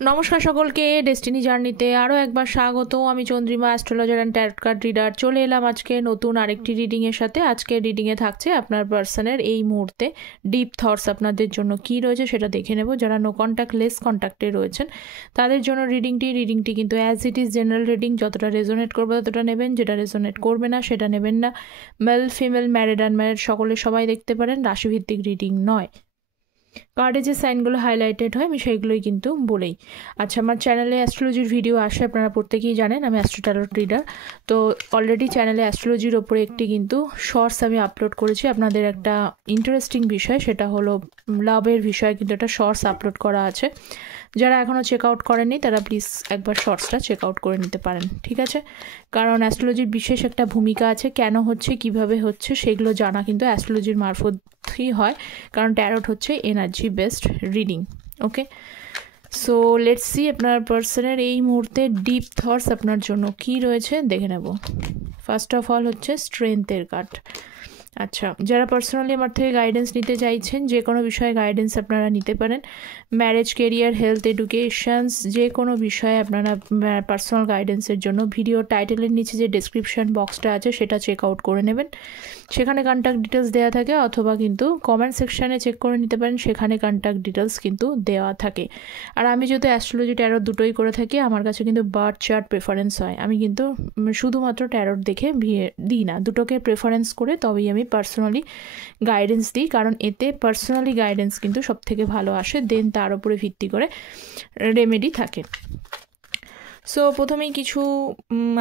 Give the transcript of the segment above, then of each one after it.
নমস্কার সকলকে, ডেস্টিনি জার্নিতে আরও একবার স্বাগত। আমি Chandrima, astrologer and tarot card reader. চলে এলাম আজকে নতুন আরেকটি রিডিংয়ের সাথে। আজকের রিডিংয়ে থাকছে আপনার পার্সনের এই মুহূর্তে ডিপ থটস আপনাদের জন্য কী রয়েছে সেটা দেখে নেব। যারা নো কন্ট্যাক্ট লেস কন্ট্যাক্টে রয়েছেন তাদের জন্য রিডিংটি কিন্তু as it is general reading. যতটা রেজোনেট করবে ততটা নেবেন, যেটা রেজোনেট করবে না সেটা নেবেন না। মেল ফিমেল ম্যারিড আনম্যারিড সকলে সবাই দেখতে পারেন, রাশিভিত্তিক রিডিং নয়। কার্ডে যে সাইনগুলো হাইলাইটেড হয় আমি সেইগুলোই কিন্তু বলেই। আচ্ছা, আমার চ্যানেলে অ্যাস্ট্রোলজির ভিডিও আসে, আপনারা প্রত্যেকেই জানেন আমি অ্যাস্ট্রো ট্যারট রিডার। তো অলরেডি চ্যানেলে অ্যাস্ট্রোলজির ওপরে একটি কিন্তু শর্টস আমি আপলোড করেছি। আপনাদের একটা ইন্টারেস্টিং বিষয়, সেটা হলো লাভের বিষয়ে কিন্তু একটা শর্টস আপলোড করা আছে। যারা এখনও চেক আউট করেননি তারা প্লিজ একবার শর্টসটা চেক আউট করে নিতে পারেন, ঠিক আছে? কারণ অ্যাস্ট্রোলজির বিশেষ একটা ভূমিকা আছে, কেন হচ্ছে কিভাবে হচ্ছে সেগুলো জানা কিন্তু অ্যাস্ট্রোলজির মারফতই হয়, কারণ ট্যারট হচ্ছে energy based reading. Okay, so let's C আপনার পার্সনের এই মুহূর্তে ডিপ থটস আপনার জন্য কি রয়েছে দেখে নেব। ফার্স্ট অফ অল হচ্ছে স্ট্রেংথের কার্ড। আচ্ছা, যারা পার্সোনালি আমার থেকে গাইডেন্স নিতে চাইছেন, যে কোনো বিষয়ে গাইডেন্স আপনারা নিতে পারেন। ম্যারেজ, কেরিয়ার, হেলথ, এডুকেশনস, যে কোনো বিষয়ে আপনারা পার্সোনাল গাইডেন্সের জন্য ভিডিও টাইটেলের নিচে যে ডেসক্রিপশন বক্সটা আছে সেটা চেক আউট করে নেবেন। সেখানে কন্ট্যাক্ট ডিটেলস দেওয়া থাকে, অথবা কিন্তু কমেন্ট সেকশানে চেক করে নিতে পারেন, সেখানে কন্ট্যাক্ট ডিটেলস কিন্তু দেওয়া থাকে। আর আমি যেহেতু অ্যাস্ট্রোলজি ট্যারট দুটোই করে থাকি, আমার কাছে কিন্তু বার্থ চার্ট প্রেফারেন্স হয়। আমি কিন্তু শুধুমাত্র ট্যারট দেখে দিই না, দুটোকে প্রেফারেন্স করে তবেই আমি পার্সোনালি গাইডেন্স দিই, কারণ এতে পার্সোনালি গাইডেন্স কিন্তু সব থেকে ভালো আসে, দেন তার উপরে ভিত্তি করে রেমেডি থাকে। সো প্রথমেই কিছু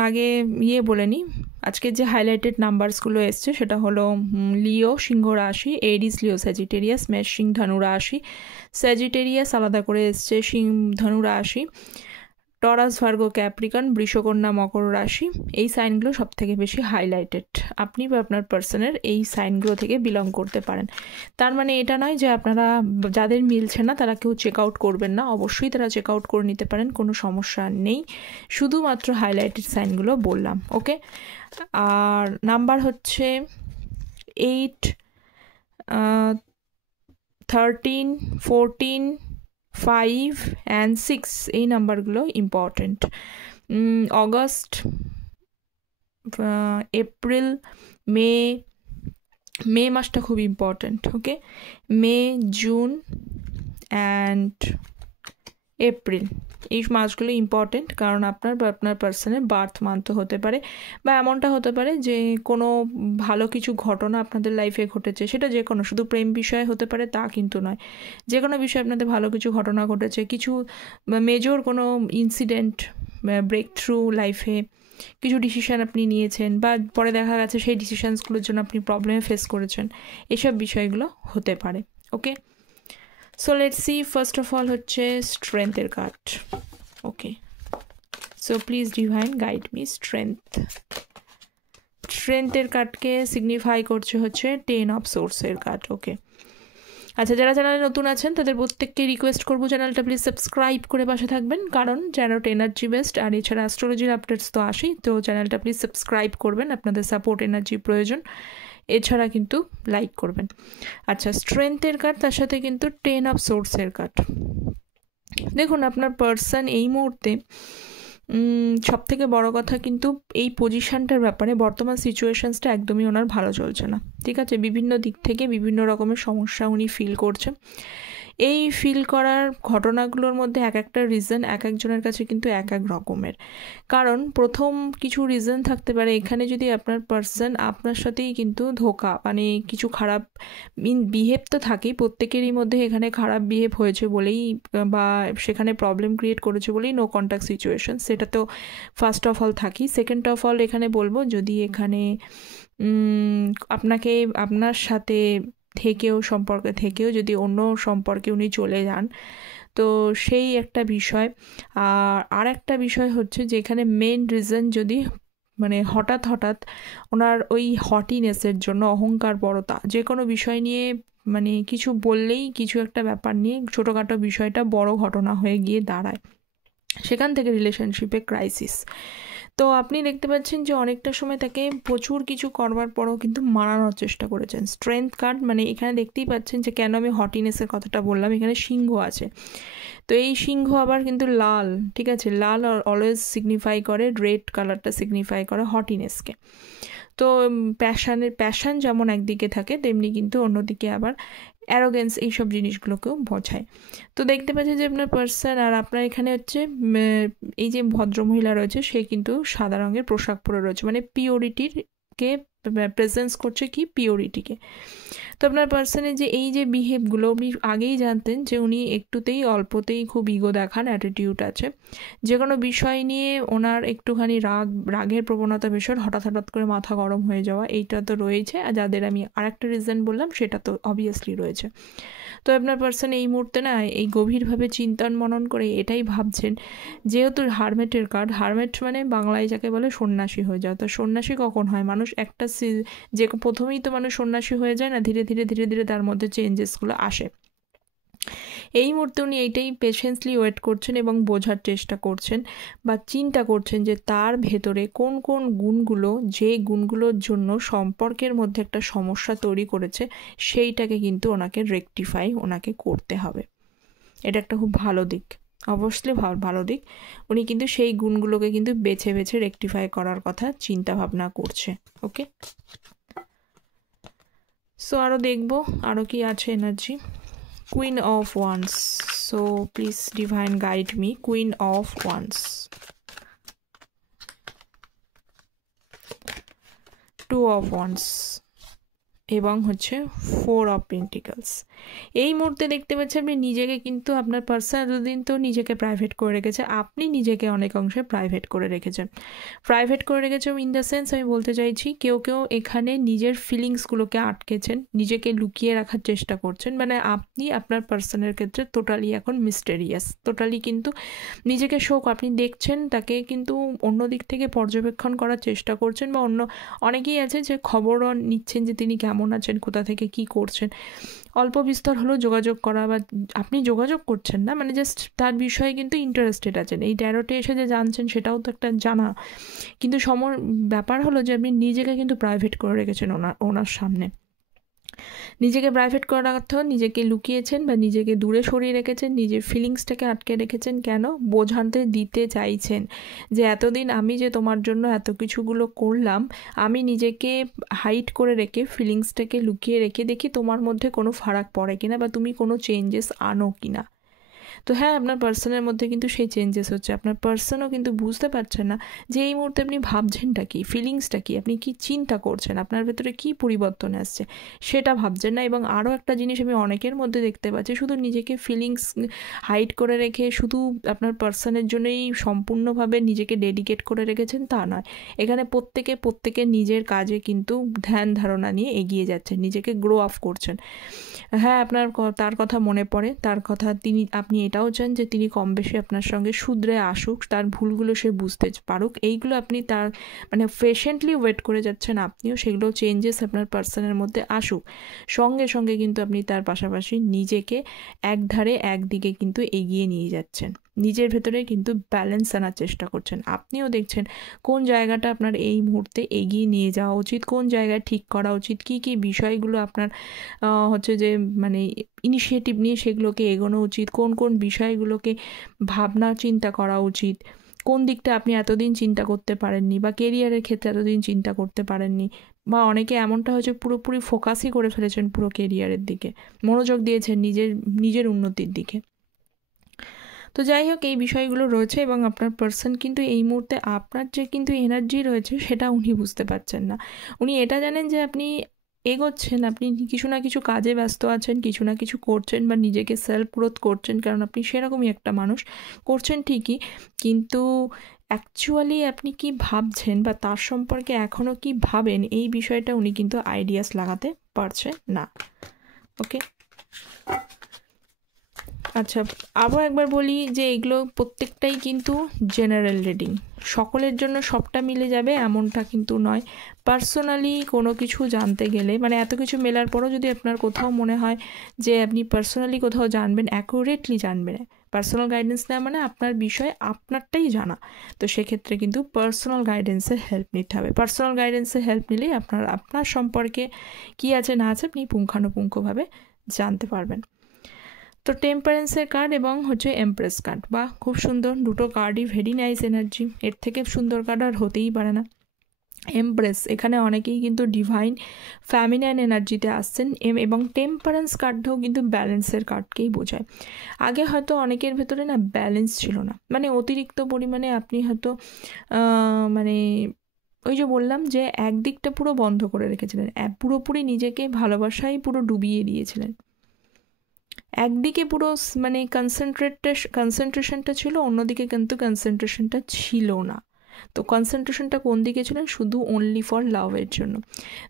আগে বলে নিই। আজকের যে হাইলাইটেড নাম্বারসগুলো এসছে সেটা হলো লিও সিংহ রাশি, এরিস লিও স্যাজিটেরিয়াস, মেষ সিংহ ধনু রাশি, স্যাজিটেরিয়াস আলাদা করে এসছে সিংহ ধনু রাশি, টরাস ভার্গো ক্যাপ্রিকন, বৃষকন্যা মকর রাশি। এই সাইনগুলো সব থেকে বেশি হাইলাইটেড। আপনি বা আপনার পার্সনের এই সাইনগুলো থেকে বিলং করতে পারেন। তার মানে এটা নয় যে আপনারা যাদের মিলছে না তারা কেউ চেক আউট করবেন না, অবশ্যই তারা চেক আউট করে নিতে পারেন, কোনো সমস্যা নেই। শুধুমাত্র হাইলাইটেড সাইনগুলো বললাম, ওকে? আর নাম্বার হচ্ছে 8, 13, 14, 5 অ্যান্ড 6, এই নাম্বারগুলো ইম্পর্টেন্ট। অগস্ট, এপ্রিল, মে মাসটা খুব important, okay? May, June and April, এই মাসগুলো ইম্পর্টেন্ট, কারণ আপনার বা আপনার পার্সনের বার্থ মান্থ হতে পারে, বা এমনটা হতে পারে যে কোনো ভালো কিছু ঘটনা আপনাদের লাইফে ঘটেছে, সেটা যে কোনো, শুধু প্রেম বিষয়ে হতে পারে তা কিন্তু নয়। যে কোনো বিষয়ে আপনাদের ভালো কিছু ঘটনা ঘটেছে, কিছু মেজর কোনো ইনসিডেন্ট, ব্রেক থ্রু লাইফে কিছু ডিসিশান আপনি নিয়েছেন, বা পরে দেখা গেছে সেই ডিসিশানসগুলোর জন্য আপনি প্রবলেমে ফেস করেছেন, এসব বিষয়গুলো হতে পারে, okay? So let's see. First of all হচ্ছে স্ট্রেংথের card, okay? So please divine guide me স্ট্রেংথের কার্ডকে সিগনিফাই করছে হচ্ছে 10 অফ সোর্সের কার্ড, ওকে? আচ্ছা, যারা চ্যানেলে নতুন আছেন তাদের প্রত্যেককে রিকোয়েস্ট করবো চ্যানেলটা প্লিজ সাবস্ক্রাইব করে পাশে থাকবেন, কারণ চ্যানেলটা এনার্জি বেসড, আর এছাড়া অ্যাস্ট্রোলজির আপডেটস তো আসেই, তো চ্যানেলটা প্লিজ সাবস্ক্রাইব করবেন, আপনাদের সাপোর্ট এনার্জি প্রয়োজন। এছাড়া কিন্তু লাইক করবেন। আচ্ছা, স্ট্রেংথের কার্ড, তার সাথে কিন্তু 10 অফ সোর্সের কার্ড। দেখুন, আপনার পার্সন এই মুহূর্তে সব থেকে বড় কথা কিন্তু এই পজিশানটার ব্যাপারে, বর্তমান সিচুয়েশানসটা একদমই ওনার ভালো চলছে না, ঠিক আছে? বিভিন্ন দিক থেকে বিভিন্ন রকমের সমস্যা উনি ফিল করছেন। এই ফিল করার ঘটনাগুলোর মধ্যে এক একটা রিজন এক একজনের কাছে কিন্তু এক এক রকমের। কারণ প্রথম কিছু রিজন থাকতে পারে এখানে, যদি আপনার পার্সন আপনার সাথেই কিন্তু ধোঁকা, মানে কিছু খারাপ বিহেভ তো থাকেই, প্রত্যেকেরই মধ্যে এখানে খারাপ বিহেভ হয়েছে বলেই, বা সেখানে প্রবলেম ক্রিয়েট করেছে বলেই নো কন্ট্যাক্ট সিচুয়েশন, সেটা তো ফার্স্ট অফ অল থাকি। সেকেন্ড অফ অল এখানে বলবো, যদি এখানে আপনার সাথে সম্পর্কে থেকেও যদি অন্য সম্পর্কে উনি চলে যান, তো সেই একটা বিষয়। আর একটা বিষয় হচ্ছে যে এখানে মেন রিজন যদি মানে হঠাৎ ওনার ওই হটিনেসের জন্য, অহংকার, বড়তা, যে কোনো বিষয় নিয়ে মানে কিছু বললেই, কিছু একটা ব্যাপার নিয়ে ছোটোখাটো বিষয়টা বড় ঘটনা হয়ে গিয়ে দাঁড়ায়, সেখান থেকে রিলেশনশিপে ক্রাইসিস। তো আপনি দেখতে পাচ্ছেন যে অনেকটা সময় তাকে প্রচুর কিছু করবার পরেও কিন্তু মানানোর চেষ্টা করেছেন। স্ট্রেংথ কার্ড, মানে এখানে দেখতেই পাচ্ছেন যে কেন আমি হটিনেসের কথাটা বললাম, এখানে সিংহ আছে। তো এই সিংহ আবার কিন্তু লাল, ঠিক আছে, লাল অলওয়েজ সিগনিফাই করে, রেড কালারটা সিগনিফাই করে হটিনেসকে। তো প্যাশন যেমন একদিকে থাকে, তেমনি কিন্তু অন্যদিকে আবার অ্যারোগেন্স, এইসব জিনিসগুলোকেও বোঝায়। তো দেখতে পাচ্ছেন যে আপনার পার্সন আর আপনার এখানে হচ্ছে এই যে ভদ্রমহিলা রয়েছে, সে কিন্তু সাদা রঙের পোশাক পরে রয়েছে, মানে পিওরিটিকে প্রেজেন্স করছে, কি পিওরিটিকে। তো আপনার পার্সনের যে এই যে বিহেভগুলো, আপনি আগেই জানতেন যে উনি একটুতেই অল্পতেই খুব ইগো দেখান, অ্যাটিটিউড আছে। যে কোনো বিষয় নিয়ে ওনার একটুখানি রাগের প্রবণতা ভীষণ, হঠাৎ করে মাথা গরম হয়ে যাওয়া, এইটা তো রয়েছে। আর যাদের আমি আরেকটা রিজন বললাম সেটা তো অবভিয়াসলি রয়েছে। তো আপনার পার্সন এই মুহূর্তে না এই গভীরভাবে চিন্তন মনন করে এটাই ভাবছেন, যেহেতু হারমেটের কার্ড, হারমেট মানে বাংলায় যাকে বলে সন্ন্যাসী হয়ে যাওয়া। তো সন্ন্যাসী কখন হয়? মানুষ একটা যে প্রথমেই তো মানুষ সন্ন্যাসী হয়ে যায় না, ধীরে ধীরে তার মধ্যে চেঞ্জেসগুলো আসে। এই মুহূর্তে উনি এইটাই পেশেন্সলি ওয়েট করছেন এবং বোঝার চেষ্টা করছেন বা চিন্তা করছেন যে তার ভেতরে কোন কোন গুণগুলো, যে গুণগুলোর জন্য সম্পর্কের মধ্যে একটা সমস্যা তৈরি করেছে, সেইটাকে কিন্তু ওনাকে রেকটিফাই ওনাকে করতে হবে। এটা একটা খুব ভালো দিক, অবশ্যই ভালো দিক। উনি কিন্তু সেই গুণগুলোকে কিন্তু বেছে রেকটিফাই করার কথা চিন্তা ভাবনা করছে। ওকে, সো আরও দেখবো আরও কি আছে energy. Queen of Wands. So please divine guide me. Queen of Wands. 2 of Wands. এবং হচ্ছে 4 অফ পেন্টিকলস। এই মুহূর্তে দেখতে পাচ্ছি আপনি নিজেকে কিন্তু, আপনার পার্সন এতদিন তো নিজেকে প্রাইভেট করে রেখেছে, আপনি নিজেকে অনেক অংশে প্রাইভেট করে রেখেছেন। ইন দ্য সেন্স আমি বলতে চাইছি, কেউ এখানে নিজের ফিলিংসগুলোকে আটকেছেন, নিজেকে লুকিয়ে রাখার চেষ্টা করছেন। মানে আপনি আপনার পার্সনের ক্ষেত্রে টোটালি এখন মিস্টেরিয়াস, টোটালি কিন্তু নিজেকে আপনি দেখছেন তাকে, কিন্তু অন্য দিক থেকে পর্যবেক্ষণ করার চেষ্টা করছেন, বা অনেকেই আছে যে খবরও নিচ্ছেন যে তিনি কেমন আছেন, কোথা থেকে কি করছেন। অল্প বিস্তর হলেও যোগাযোগ করা, বা আপনি যোগাযোগ করছেন না, মানে জাস্ট তার বিষয়ে কিন্তু ইন্টারেস্টেড আছেন। এই ট্যারোটে এসে যে জানছেন সেটাও তো একটা জানা, কিন্তু ব্যাপার হলো যে আপনি নিজেকে কিন্তু প্রাইভেট করে রেখেছেন ওনার সামনে। নিজেকে প্রাইভেট করার অর্থ নিজেকে লুকিয়েছেন বা নিজেকে দূরে সরিয়ে রেখেছেন, নিজের ফিলিংসটাকে আটকে রেখেছেন। কেন? বোঝাতে দিতে চাইছেন যে এতদিন আমি যে তোমার জন্য এত কিছুগুলো করলাম, আমি নিজেকে হাইড করে রেখে, ফিলিংসটাকে লুকিয়ে রেখে দেখি তোমার মধ্যে কোনো ফারাক পড়ে কিনা, বা তুমি কোনো চেঞ্জেস আনো কিনা। তো হ্যাঁ, আপনার পার্সনের মধ্যে কিন্তু সেই চেঞ্জেস হচ্ছে। আপনার পার্সনও কিন্তু বুঝতে পারছেন না যে এই মুহূর্তে আপনি ভাবছেনটা কি, ফিলিংসটা কি, আপনি কি চিন্তা করছেন, আপনার ভেতরে কি পরিবর্তন আসছে সেটা ভাবছেন না। এবং আরও একটা জিনিস আমি অনেকের মধ্যে দেখতে পাচ্ছি, শুধু নিজেকে ফিলিংস হাইড করে রেখে শুধু আপনার পার্সনের জন্যই সম্পূর্ণভাবে নিজেকে ডেডিকেট করে রেখেছেন তা নয়। এখানে প্রত্যেকে নিজের কাজে কিন্তু ধ্যান ধারণা নিয়ে এগিয়ে যাচ্ছেন, নিজেকে গ্রো আপ করছেন। হ্যাঁ, আপনার তার কথা মনে পড়ে, তার কথা আপনি এটাও চান যে তিনি কম বেশি আপনার সঙ্গে শুধরে আসুক, তার ভুলগুলো সে বুঝতে পারুক। এইগুলো আপনি তার মানে পেশেন্টলি ওয়েট করে যাচ্ছেন, আপনিও সেগুলো চেঞ্জেস আপনার পার্সনের মধ্যে আসুক। সঙ্গে কিন্তু আপনি তার পাশাপাশি নিজেকে একদিকে কিন্তু এগিয়ে নিয়ে যাচ্ছেন, নিজের ভেতরে কিন্তু ব্যালেন্স আনার চেষ্টা করছেন। আপনিও দেখছেন কোন জায়গাটা আপনার এই মুহূর্তে এগিয়ে নিয়ে যাওয়া উচিত, কোন জায়গায় ঠিক করা উচিত, কি বিষয়গুলো আপনার হচ্ছে যে মানে ইনিশিয়েটিভ নিয়ে সেগুলোকে এগোনো উচিত, কোন বিষয়গুলোকে ভাবনা চিন্তা করা উচিত, কোন দিকটা আপনি এতদিন চিন্তা করতে পারেননি, বা কেরিয়ারের ক্ষেত্রে এতদিন চিন্তা করতে পারেননি, বা অনেকে এমনটা হয়েছে পুরোপুরি ফোকাসই করে ফেলেছেন পুরো কেরিয়ারের দিকে, মনোযোগ দিয়েছেন নিজের উন্নতির দিকে। তো যাই হোক, এই বিষয়গুলো রয়েছে এবং আপনার পার্সন কিন্তু এই মুহূর্তে আপনার যে কিন্তু এনার্জি রয়েছে সেটা উনি বুঝতে পারছেন না। উনি এটা জানেন যে আপনি এগোচ্ছেন, আপনি কিছু না কিছু কাজে ব্যস্ত আছেন, কিছু না কিছু করছেন বা নিজেকে সেলফ গ্রোথ করছেন, কারণ আপনি সেরকমই একটা মানুষ, করছেন ঠিকই, কিন্তু অ্যাকচুয়ালি আপনি কি ভাবছেন বা তার সম্পর্কে এখনও কি ভাবেন, এই বিষয়টা উনি কিন্তু আইডিয়াস লাগাতে পারছে না। ওকে, আচ্ছা, আবার একবার বলি যে এগুলো প্রত্যেকটাই কিন্তু জেনারেল রিডিং, সকলের জন্য সবটা মিলে যাবে এমনটা কিন্তু নয়। পার্সোনালি কোনো কিছু জানতে গেলে, মানে এত কিছু মেলার পরও যদি আপনার কোথাও মনে হয় যে আপনি পার্সোনালি কোথাও জানবেন, অ্যাকুরেটলি জানবেন, পার্সোনাল গাইডেন্স নেওয়া মানে আপনার বিষয়ে আপনারটাই জানা, তো সেক্ষেত্রে কিন্তু পার্সোনাল গাইডেন্সের হেল্প নিতে হবে। পার্সোনাল গাইডেন্সের হেল্প নিলেই আপনার সম্পর্কে কী আছে না আছে আপনি পুঙ্খানুপুঙ্খভাবে জানতে পারবেন। তো টেম্পারেন্সের কার্ড এবং হচ্ছে এমপ্রেস কার্ড, বা খুব সুন্দর দুটো কার্ডই, ভেরি নাইস এনার্জি, এর থেকে সুন্দর কার্ড আর হতেই পারে না। এমপ্রেস, এখানে অনেকেই কিন্তু ডিভাইন ফ্যামিলিয়ান এনার্জিতে আসছেন, এবং টেম্পারেন্স কার্ডটাও কিন্তু ব্যালেন্সের কার্ডকেই বোঝায়। আগে হয়তো অনেকের ভেতরে না ব্যালেন্স ছিল না, মানে অতিরিক্ত পরিমাণে আপনি হয়তো মানে ওই যে বললাম যে একদিকটা পুরো বন্ধ করে রেখেছিলেন, পুরোপুরি নিজেকে ভালোবাসায় পুরো ডুবিয়ে দিয়েছিলেন। একদিকে পুরো মানে কনসেন্ট্রেশনটা ছিল, অন্যদিকে কিন্তু কনসেন্ট্রেশনটা ছিল না। তো কনসেন্ট্রেশনটা কোন দিকে ছিলেন? শুধু অনলি ফর লাভের জন্য।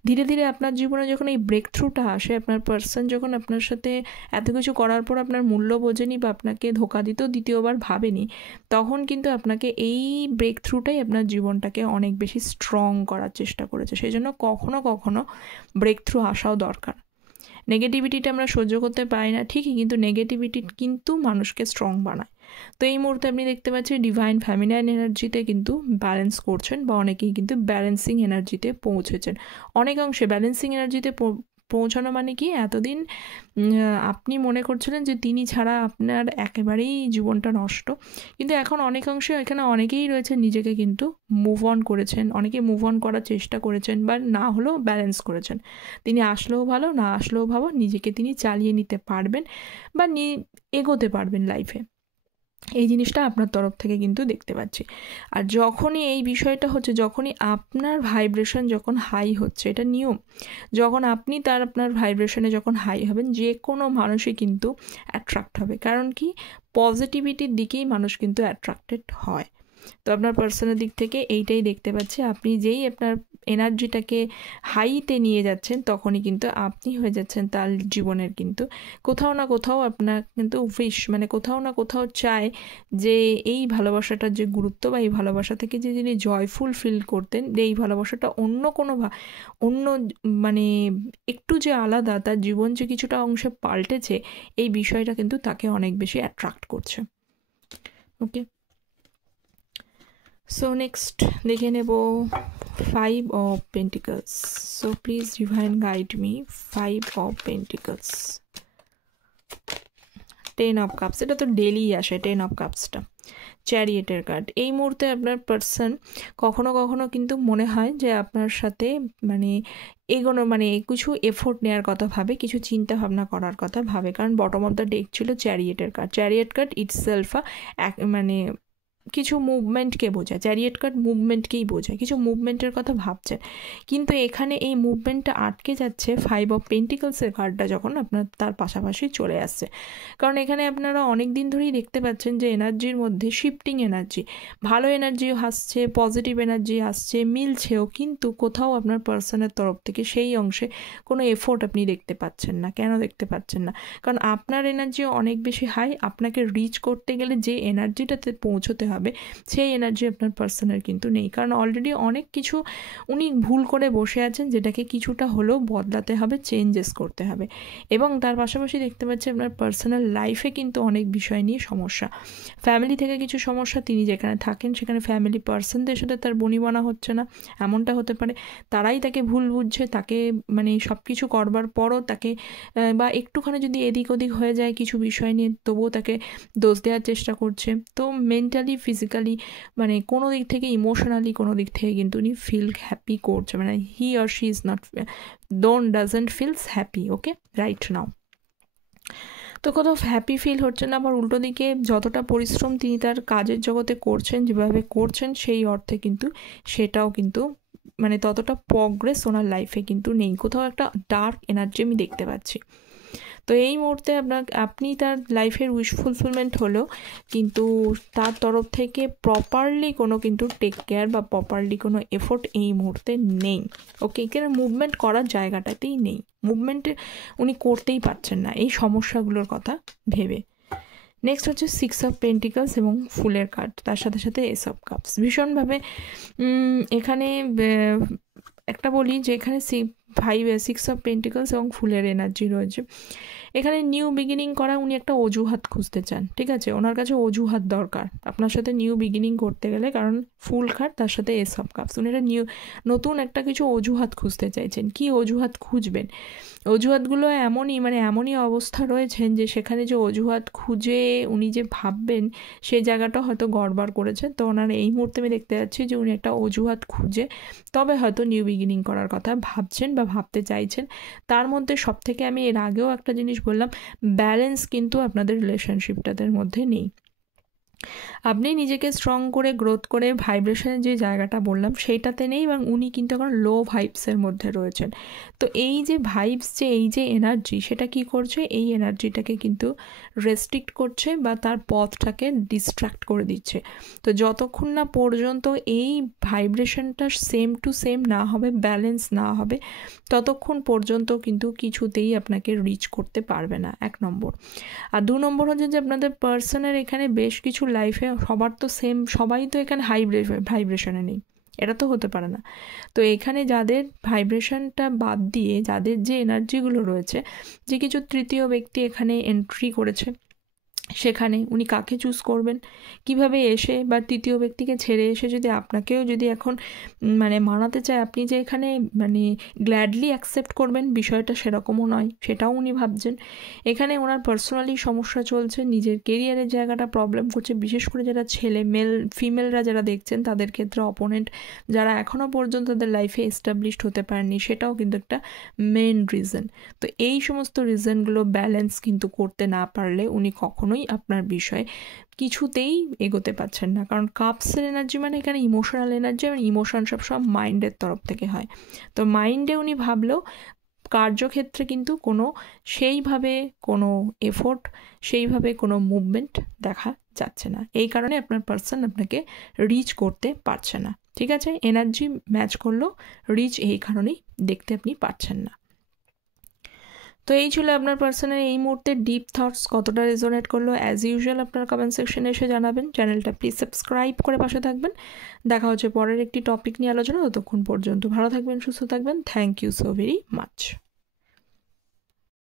ধীরে ধীরে আপনার জীবনে যখন এই ব্রেক থ্রুটা আসে, আপনার পার্সন যখন আপনার সাথে এত কিছু করার পর আপনার মূল্য বোঝেনি বা আপনাকে ধোকা দিতেও দ্বিতীয়বার ভাবেনি, তখন কিন্তু আপনাকে এই ব্রেক থ্রুটাই আপনার জীবনটাকে অনেক বেশি স্ট্রং করার চেষ্টা করেছে। সেই জন্য কখনো কখনো ব্রেক থ্রু আসাও দরকার। নেগেটিভিটিটা আমরা সহ্য করতে পারি না ঠিকই, কিন্তু নেগেটিভিটি কিন্তু মানুষকে স্ট্রং বানায়। তো এই মুহূর্তে আপনি দেখতে পাচ্ছেন ডিভাইন ফ্যামিলিয়ান এনার্জিতে কিন্তু ব্যালেন্স করছেন, বা অনেকেই কিন্তু ব্যালেন্সিং এনার্জিতে পৌঁছেছেন। অনেকাংশে ব্যালেন্সিং এনার্জিতে পৌঁছানো মানে কি, এতদিন আপনি মনে করছিলেন যে তিনি ছাড়া আপনার একেবারেই জীবনটা নষ্ট, কিন্তু এখন অনেকাংশে এখানে অনেকেই রয়েছে নিজেকে কিন্তু মুভ অন করেছেন, অনেকে মুভ অন করার চেষ্টা করেছেন, বা না হলেও ব্যালেন্স করেছেন। তিনি আসলেও ভালো, না আসলেও ভালো, নিজেকে তিনি চালিয়ে নিতে পারবেন বা এগোতে পারবেন লাইফে, এই জিনিসটা আপনার তরফ থেকে কিন্তু দেখতে পাচ্ছি। আর যখনই এই বিষয়টা হচ্ছে, যখনই আপনার ভাইব্রেশন যখন হাই হচ্ছে, এটা নিয়ম, যখন আপনি আপনার ভাইব্রেশনে যখন হাই হবেন, যে কোনো মানুষই কিন্তু অ্যাট্রাক্ট হবে। কারণ কি, পজিটিভিটির দিকেই মানুষ কিন্তু অ্যাট্রাক্টেড হয়। তো আপনার পার্সোনাল দিক থেকে এইটাই দেখতে পাচ্ছি, আপনি যেই আপনার এনার্জিটাকে হাইতে নিয়ে যাচ্ছেন, তখনই কিন্তু আপনি হয়ে যাচ্ছেন তার জীবনের কিন্তু কোথাও না কোথাও আপনার কিন্তু মানে কোথাও না কোথাও চায় যে এই ভালোবাসাটার যে গুরুত্ব, বা এই ভালোবাসা থেকে যে যিনি জয়ফুল ফিল করতেন, যে এই ভালোবাসাটা অন্য মানে একটু যে আলাদা, তার জীবন যে কিছুটা অংশে পাল্টেছে, এই বিষয়টা কিন্তু তাকে অনেক বেশি অ্যাট্রাক্ট করছে। ওকে, সো নেক্সট দেখে নেব 5 of Pentacles. So please divine guide me. 5 of Pentacles. 10 of Cups, এটা তো ডেলি আসে 10 of Cupsটা, চ্যারিয়েটের কার্ড। এই মুহূর্তে আপনার পার্সন কখনো কখনো কিন্তু মনে হয় যে আপনার সাথে মানে এগোনো, মানে কিছু এফোর্ট নেওয়ার কথা ভাবে, কিছু চিন্তা ভাবনা করার কথা ভাবে, কারণ বটম অফ দ্য ডেক ছিল চ্যারিয়েটের কার্ড। চ্যারিয়েট কার্ড ইটসেলফ মানে কিছু মুভমেন্টকে বোঝায়, চ্যারিয়েট কার্ড মুভমেন্টকেই বোঝায়, কিছু মুভমেন্টের কথা ভাবছেন, কিন্তু এখানে এই মুভমেন্টটা আটকে যাচ্ছে 5 of Pentacles-এর কার্ডটা যখন আপনার তার পাশাপাশি চলে আসছে। কারণ এখানে আপনারা অনেক দিন ধরেই দেখতে পাচ্ছেন যে এনার্জির মধ্যে শিফটিং এনার্জি, ভালো এনার্জিও আসছে, পজিটিভ এনার্জি আসছে, মিলছেও, কিন্তু কোথাও আপনার পার্সনের তরফ থেকে সেই অংশে কোনো এফোর্ট আপনি দেখতে পাচ্ছেন না। কেন দেখতে পাচ্ছেন না? কারণ আপনার এনার্জিও অনেক বেশি হাই, আপনাকে রিচ করতে গেলে যে এনার্জিটাতে পৌঁছতে হবে, সেই এনার্জি আপনার পার্সনের কিন্তু নেই। কারণ অলরেডি অনেক কিছু উনি ভুল করে বসে আছেন, যেটাকে কিছুটা হলেও বদলাতে হবে, চেঞ্জেস করতে হবে। এবং তার পাশাপাশি দেখতে পাচ্ছি আপনার পার্সোনাল লাইফে কিন্তু অনেক বিষয় নিয়ে সমস্যা, ফ্যামিলি থেকে কিছু সমস্যা, তিনি যেখানে থাকেন সেখানে ফ্যামিলি পার্সনদের সাথে তার বনিবনা হচ্ছে না, এমনটা হতে পারে। তারাই তাকে ভুল বুঝছে, তাকে মানে সব কিছু করবার পরও তাকে, বা একটুখানি যদি এদিক ওদিক হয়ে যায় কিছু বিষয় নিয়ে, তবুও তাকে দোষ দেওয়ার চেষ্টা করছে। তো মেন্টালি, ফিজিক্যালি, মানে কোনো দিক থেকে, ইমোশনালি কোনো দিক থেকে কিন্তু উনি ফিল হ্যাপি করছে, মানে he or she is not doesn't feels happy. Okay, right now তো কোথাও হ্যাপি ফিল হচ্ছে না, আবার উল্টো দিকে যতটা পরিশ্রম তিনি তার কাজের জগতে করছেন, যেভাবে করছেন, সেই অর্থে কিন্তু সেটাও কিন্তু মানে ততটা প্রগ্রেস ওনার লাইফে কিন্তু নেই, কোথাও একটা ডার্ক এনার্জি আমি দেখতে পাচ্ছি। তো এই মুহূর্তে আপনি তার লাইফের উইশ ফুলফিলমেন্ট হলো, কিন্তু তার তরফ থেকে প্রপারলি কোনো কিন্তু টেক কেয়ার বা প্রপারলি কোনো এফোর্ট এই মুহূর্তে নেই। ওকে, এখানে মুভমেন্ট করার জায়গাটাতেই নেই, মুভমেন্টে উনি করতেই পারছেন না এই সমস্যাগুলোর কথা ভেবে। নেক্সট হচ্ছে 6 of Pentacles এবং ফুলের কার্ড, তার সাথে সাথে Ace of Cups। ভীষণভাবে এখানে একটা বলি যে এখানে সিক্স অফ পেন্টিকলস এবং ফুলের এনার্জি রয়েছে। এখানে নিউ বিগিনিং করা উনি একটা অজুহাত খুঁজতে চান, ঠিক আছে, ওনার কাছে অজুহাত দরকার আপনার সাথে নিউ বিগিনিং করতে গেলে, কারণ ফুল কার্ড তার সাথে এস অফ কাপস, উনি একটা নতুন একটা কিছু অজুহাত খুঁজতে চাইছেন। কি অজুহাত খুঁজবেন? অজুহাতগুলো এমনই অবস্থা রয়েছেন যে সেখানে যে অজুহাত খুঁজে উনি যে ভাববেন সেই জায়গাটা হয়তো গড়বড় করেছে। তো ওনার এই মুহূর্তে আমি দেখতে যাচ্ছি যে উনি একটা অজুহাত খুঁজে তবে হয়তো নিউ বিগিনিং করার কথা ভাবছেন বা ভাবতে চাইছেন। তার মধ্যে সবথেকে আমি এর আগেও একটা জিনিস বললাম, ব্যালেন্স কিন্তু আপনাদের রিলেশনশিপটাদের মধ্যে নেই। আপনি নিজেকে স্ট্রং করে গ্রোথ করে ভাইব্রেশনের যে জায়গাটা বললাম সেইটাতে নেই, এবং উনি কিন্তু এখন লো ভাইবসের মধ্যে রয়েছেন। তো এই যে ভাইবস, যে এই যে এনার্জি, সেটা কি করছে, এই এনার্জিটাকে কিন্তু রেস্ট্রিক্ট করছে বা তার পথটাকে ডিস্ট্র্যাক্ট করে দিচ্ছে। তো যতক্ষণ না পর্যন্ত এই ভাইব্রেশনটা সেম টু সেম না হবে, ব্যালেন্স না হবে, ততক্ষণ পর্যন্ত কিন্তু কিছুতেই আপনাকে রিচ করতে পারবে না, 1 নম্বর। আর 2 নম্বর হচ্ছে যে আপনাদের পার্সনের এখানে বেশ কিছু লাইফে সবার তো সেম, সবাই তো এখানে ভাইব্রেশনে নেই, এটা তো হতে পারে না। তো এখানে যাদের ভাইব্রেশনটা বাদ দিয়ে যাদের যে এনার্জিগুলো রয়েছে, যে কিছু তৃতীয় ব্যক্তি এখানে এন্ট্রি করেছে, সেখানে উনি কাকে চুজ করবেন, কিভাবে এসে বা তৃতীয় ব্যক্তিকে ছেড়ে এসে যদি আপনাকেও যদি এখন মানাতে চায়, আপনি যে এখানে গ্ল্যাডলি অ্যাকসেপ্ট করবেন বিষয়টা সেরকমও নয়, সেটাও উনি ভাবছেন। এখানে ওনার পার্সোনালি সমস্যা চলছে, নিজের কেরিয়ারের জায়গাটা প্রবলেম করছে, বিশেষ করে যারা ফিমেলরা যারা দেখছেন তাদের ক্ষেত্রে অপোনেন্ট যারা এখনও পর্যন্ত তাদের লাইফে এস্টাবলিশড হতে পারেনি, সেটাও কিন্তু একটা মেন রিজন। তো এই সমস্ত রিজনগুলো ব্যালেন্স কিন্তু করতে না পারলে উনি কখনোই আপনার বিষয়ে কিছুতেই এগোতে পারছেন না। কারণ কাপসের এনার্জি এখানে ইমোশনাল এনার্জি, এবং ইমোশন সব মাইন্ডের তরফ থেকে হয়। তো মাইন্ডে উনি ভাবলেও কার্যক্ষেত্রে কিন্তু সেইভাবে কোনো এফোর্ট, সেইভাবে কোনো মুভমেন্ট দেখা যাচ্ছে না। এই কারণে আপনার পার্সন আপনাকে রিচ করতে পারছে না, ঠিক আছে। এনার্জি ম্যাচ করলেও রিচ এই কারণেই দেখতে আপনি পারছেন না। তো এই ছিল আপনার পার্সনের এই মুহূর্তে ডিপ থটস। কতটা রেজোনেট করলো অ্যাজ ইউজুয়াল আপনার কমেন্ট সেকশনে এসে জানাবেন। চ্যানেলটা প্লিজ সাবস্ক্রাইব করে পাশে থাকবেন। দেখা হচ্ছে পরের একটি টপিক নিয়ে আলোচনা। ততক্ষণ পর্যন্ত ভালো থাকবেন, সুস্থ থাকবেন। Thank you so very much.